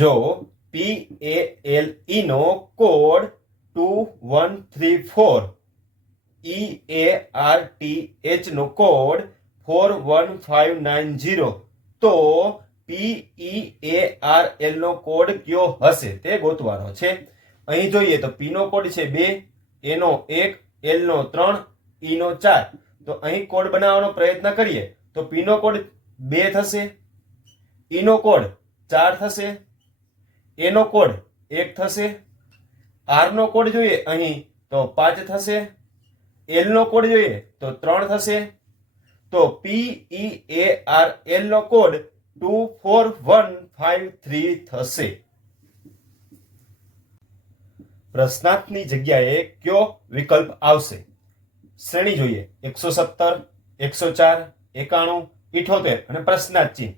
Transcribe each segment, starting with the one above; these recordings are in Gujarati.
જો PALE નો કોડ 2134, EARTH નો કોડ 41590, તો PEARL નો કોડ કયો હશે તે ગોતવાનો છે. અહીં જોઈએ તો P નો કોડ છે 2, A no 1, L no 3, E નો 4. તો અહીં કોડ બનાવવાનો પ્રયત્ન કરીએ તો P નો કોડ 2 થશે, E નો કોડ 4 થશે, A નો કોડ 1 થશે, R નો કોડ જોઈએ અહીં તો 5 થશે, L નો કોડ જોઈએ તો 3 થશે. તો PEARL નો કોડ 24153 થશે. પ્રશ્નાર્થની જગ્યાએ કયો વિકલ્પ આવશે? શ્રેણી જોઈએ 117, 104, 91, 78 અને પ્રશ્નાર્થ ચિહ્ન.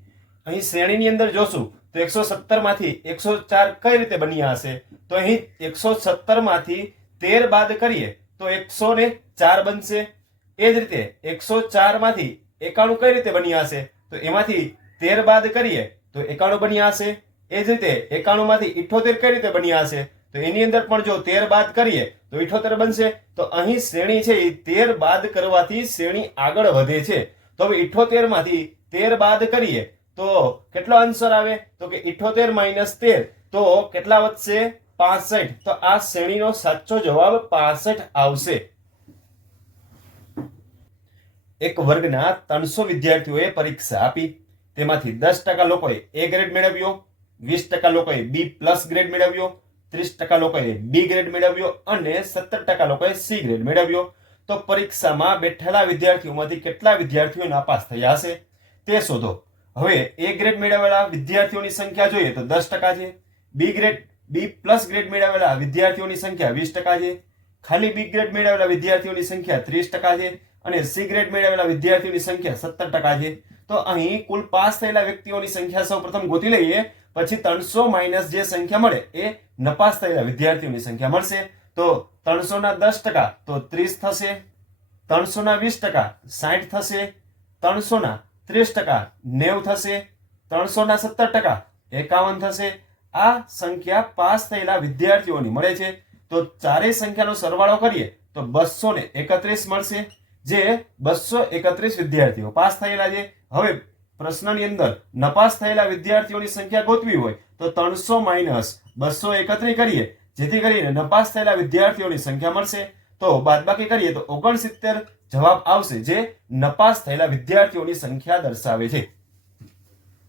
અહીં શ્રેણીની અંદર જોશું તો 117 માંથી 104 કઈ રીતે બન્યા હશે? તો અહીં 117 માંથી 13 બાદ કરીએ તો 104 બનશે. એ જ રીતે 104 માંથી 91 કઈ રીતે બન્યા હશે? તો એમાંથી 13 બાદ કરીએ તો 91 બન્યા હશે. એ જ રીતે 91 માંથી 78 કઈ રીતે બન્યા હશે? તો એની અંદર પણ જો 13 બાદ કરીએ તો 78 બનશે. તો અહીં શ્રેણી છે એ 13 બાદ કરવાથી શ્રેણી આગળ વધે છે. તો હવે 78 માંથી 13 બાદ કરીએ તો કેટલો આન્સર આવે? તો કે 78 માઇનસ 13, તો કેટલા વધશે? 65. તો આ શ્રેણીનો સાચો જવાબ 65 આવશે. એક વર્ગના 300 વિદ્યાર્થીઓએ પરીક્ષા આપી. તેમાંથી 10% લોકોએ A ગ્રેડ મેળવ્યો, 20% લોકોએ B પ્લસ ગ્રેડ મેળવ્યો, 30% લોકોએ B ગ્રેડ મેળવ્યો અને 17% લોકોએ C ગ્રેડ મેળવ્યો. તો પરીક્ષામાં બેઠેલા વિદ્યાર્થીઓમાંથી કેટલા વિદ્યાર્થીઓ નાપાસ થયા હશે તે શોધો. હવે A ગ્રેડ મેળવેલા વિદ્યાર્થીઓની સંખ્યા જોઈએ તો 10% છે, B પ્લસ ગ્રેડ મેળવેલા વિદ્યાર્થીઓની સંખ્યા 20% છે, ખાલી B ગ્રેડ મેળવેલા વિદ્યાર્થીઓની સંખ્યા 30% છે અને C ગ્રેડ મેળવેલા વિદ્યાર્થીઓની સંખ્યા 17% છે. તો અહીં કુલ પાસ થયેલા વ્યક્તિઓની સંખ્યા સૌપ્રથમ ગોતી લઈએ, પછી 300 માઇનસ જે સંખ્યા મળે એ નપાસ થયેલા વિદ્યાર્થીઓની સંખ્યા મળશે. તો 300 ના 10% તો 30 થશે, 300 ના 20% 60 થશે, 300 ના 30% 90 થશે, 300 ના 17% 51 થશે. આ સંખ્યા પાસ થયેલા વિદ્યાર્થીઓની મળે છે. તો ચારેય સંખ્યાનો સરવાળો કરીએ તો 231 મળશે, જે 231 વિદ્યાર્થીઓ પાસ થયેલા છે. હવે પ્રશ્નની અંદર નપાસ થયેલા વિદ્યાર્થીઓની સંખ્યા ગોતવી હોય તો 300 માઇનસ 231 કરીએ, જેથી કરીને નપાસ થયેલા વિદ્યાર્થીઓની સંખ્યા મળશે. તો બાદબાકી કરીએ તો 69 જવાબ આવશે, જે નપાસ થયેલા વિદ્યાર્થીઓની સંખ્યા દર્શાવે છે.